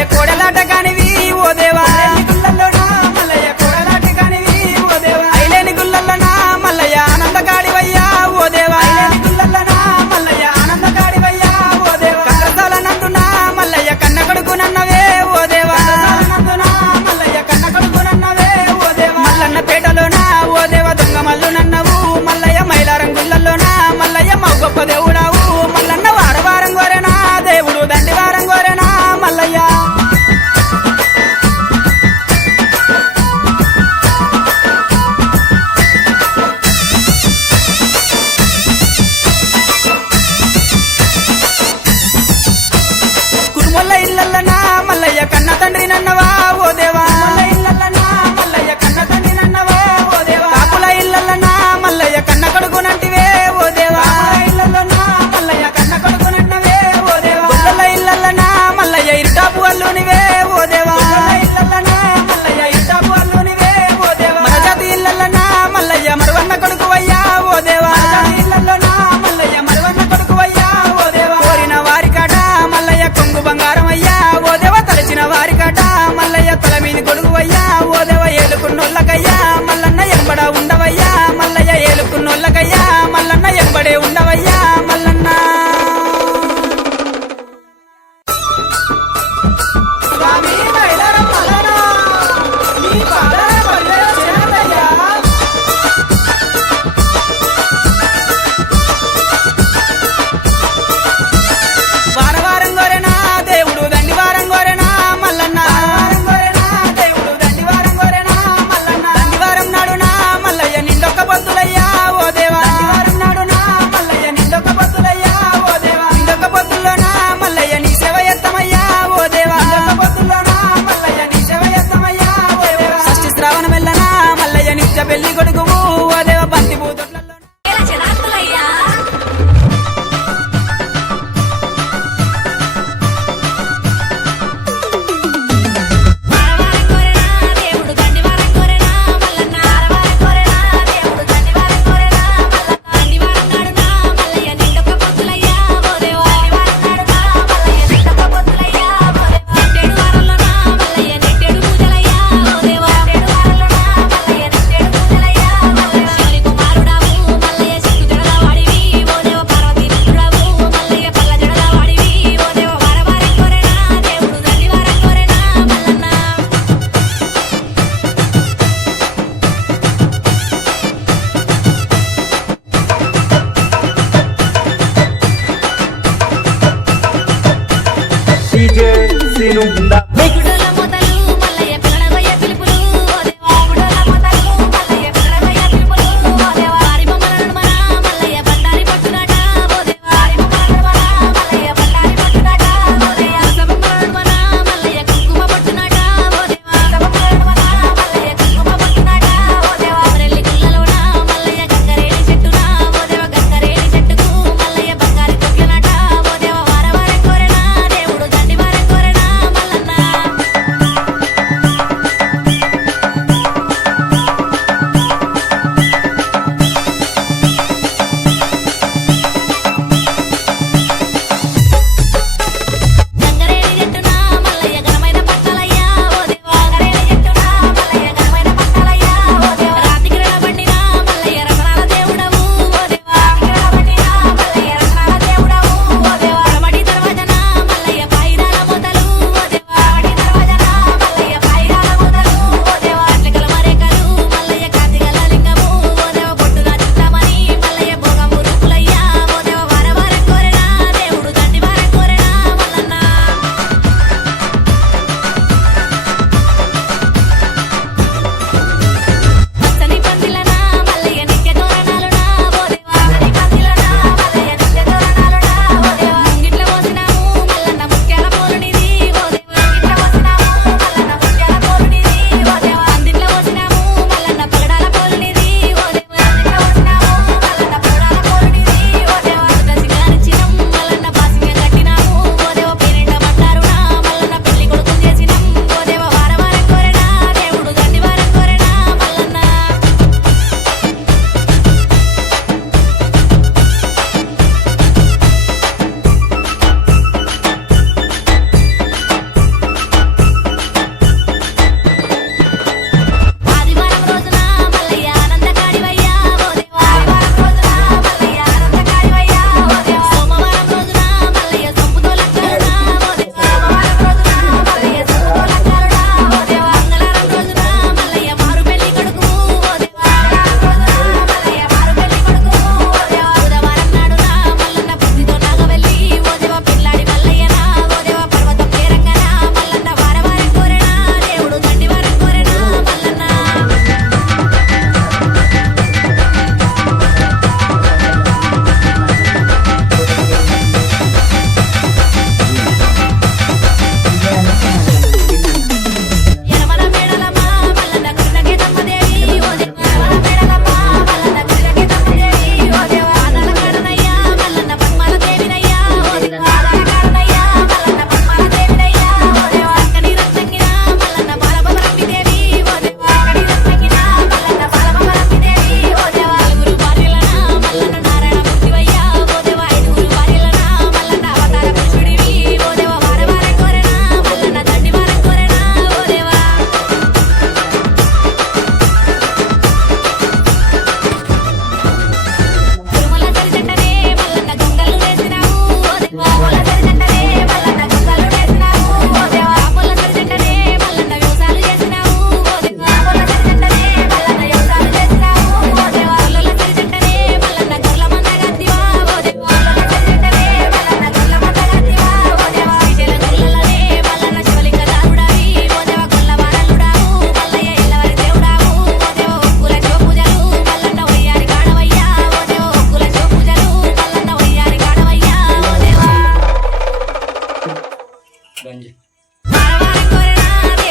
మల్లయ్య కోడలాట కానివి ఓ దేవా గుళ్ళల్లోనా మల్లయ్య కోడలాట కానివి ఓ దేవా ఐలేని గుళ్ళల్లోనా మల్లయ్య ఆనందగాడివయ్యా ఓ దేవా గుళ్ళల్లోనా మల్లయ్య ఆనందగాడివయ్యా ఓ దేవా కండ్రసాల నందునా మల్లయ్య కన్న కొడుకునన్నవే ఓ దేవా నందునా మల్లయ్య కన్న కొడుకునన్నవే ఓ దేవా మల్లన్న పేటలోనా ఓ దేవా దొంగ మల్లు నన్నవు మల్లయ్య మైలారం గుళ్ళల్లోనా మల్లయ్య మా గొప్ప దేవుడావు మల్లన్న వారం గోరెనా దేవుడు దండి వారం గోరెనా మల్లయ్య కురుమల్ల ఇల్లల్లనా మల్లయ్య కన్న తండ్రి నన్నవా ఓ దేవా ఇల్లల్లనా మల్లయ్య కన్న తండ్రి నన్నవా ఓ దేవా కాపుల ఇల్లల్లనా మల్లయ్య కన్న కొడుకునంటివే ఓ దేవా ఇల్లల్లనా మల్లయ్య కన్న కొడుకునన్నవే ఓ దేవా గొల్లల ఇల్లల్లనా మల్లయ్య ఇరుటాపు అల్లునివే ఓ దేవా ఇల్లల్లనా మల్లయ్య ఇరుటాపు అల్లునివే ఓ దేవా మరజాతి ఇల్లల్లనా మల్లయ్య మరువన్న కొడుకువయ్యా ఓ దేవా ఇల్లల్లనా మల్లయ్య మరువన్న కొడుకువయ్యా ఓ దేవా కోరిన వారికాట మల్లయ్య కొంగు బంగారం అయ్యా ఓ దేవ తలచిన వారికాట మల్లయ్య తల మీది కొడుకువయ్యా ఓ దేవ ఏలుకున్నోళ్ళకయ్యా మల్లన్న ఎంబడ ఉండవయ్యా మల్లయ్య ఏలుకున్నోళ్ళకయ్యా మల్లన్న ఎంబడే ఉండవయ్యా మల్లన్న స్వామి మైలారం మల్లన్న నీ పాదాల పల్లె చేరదయ్యా వారం గోరెనా దేవుడు దండి వారం గోరెనా మల్లన్న వారం గోరెనా దేవుడు దండి వారం గోరెనా మల్లన్న దండి వారం నాడునా మల్లయ్య నిండొక్క పొద్దులయ్యా ఓ దేవా వారం నాడునా మల్లయ్య నిండొక్క పొద్దులయ్యా ఓ దేవా నిండొక్క పొద్దుల్లోనా మల్లయ్య నీ సేవ ఎత్తమయ్యా ఓ దేవా నిండొక్క పొద్దుల్లోనా మల్లయ్య నీ సేవ ఎత్తమయ్యా ఓ దేవా షష్ఠి శ్రావణం వెళ్ళనా మల్లయ్య నిత్య పెళ్లి కొడుకువు ఓ దేవ బంతి పూతొట్లలో DJ Sinu the mix.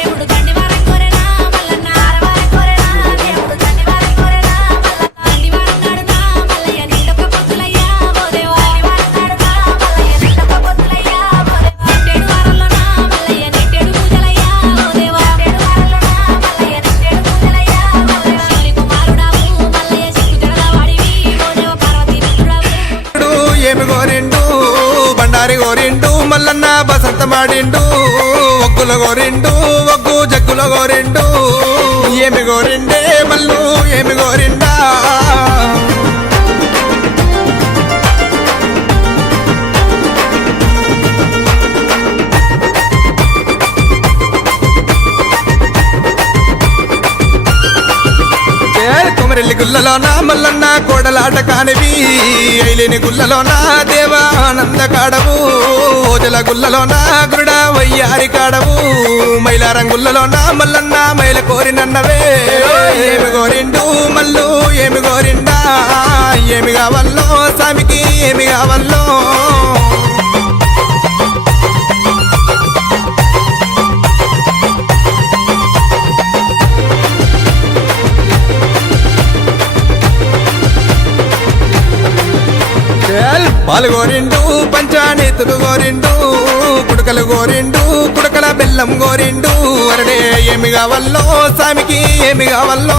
దేవుడు దండివారం కోరెనా మల్లన్న ఆరవారం కోరెనా దేవుడు దండివారం కోరెనా మల్లన్న దండివారం నాడునా మల్లయ్య నిండొక్క పొత్తులయ్యా ఓ దేవా దండివారం నాడునా మల్లయ్య నిండొక్క పొత్తులయ్యా ఓ దేవా నిండేడు వారంలోనా మల్లయ్య నిండేడు పూజలయ్యా ఓ దేవా నిండేడు వారంలోనా మల్లయ్య నిండేడు పూజలయ్యా ఓ దేవా శివుని కుమారుడావు మల్లయ్య సిగ్గు జడల వాడివి ఓ దేవా పార్వతీ పుత్రుడావు ఏమి గోరిండు బండారి గోరిండు మల్లన్న బసంత మాడిండు ఒగ్గుల గోరిండు ఒగ్గు జగ్గుల గోరిండు ఏమి గోరిండే మల్లు ఏమి గోరిండా కుమరెల్లి గుల్లలోన మల్లన్న కోడలాట కానివి ఐలేని గుల్లలోన దేవా ఆనంద కాడవు ఓజల గుల్లలోన గురుడ వయ్యారి కాడవు మైలారం గుల్లలోన మల్లన్న మైల కోరినన్నవే ఏమి గోరిండు మల్లు ఏమి గోరిండా ఏమి కావల్లో స్వామికి ఏమి కావల్లో పాలు గోరిండు పంచానీతులు గోరిండు కుడకలు గోరిండు కుడకల బెల్లం గోరిండు అరడే ఏమి కావల్లో స్వామికి ఏమి కావల్లో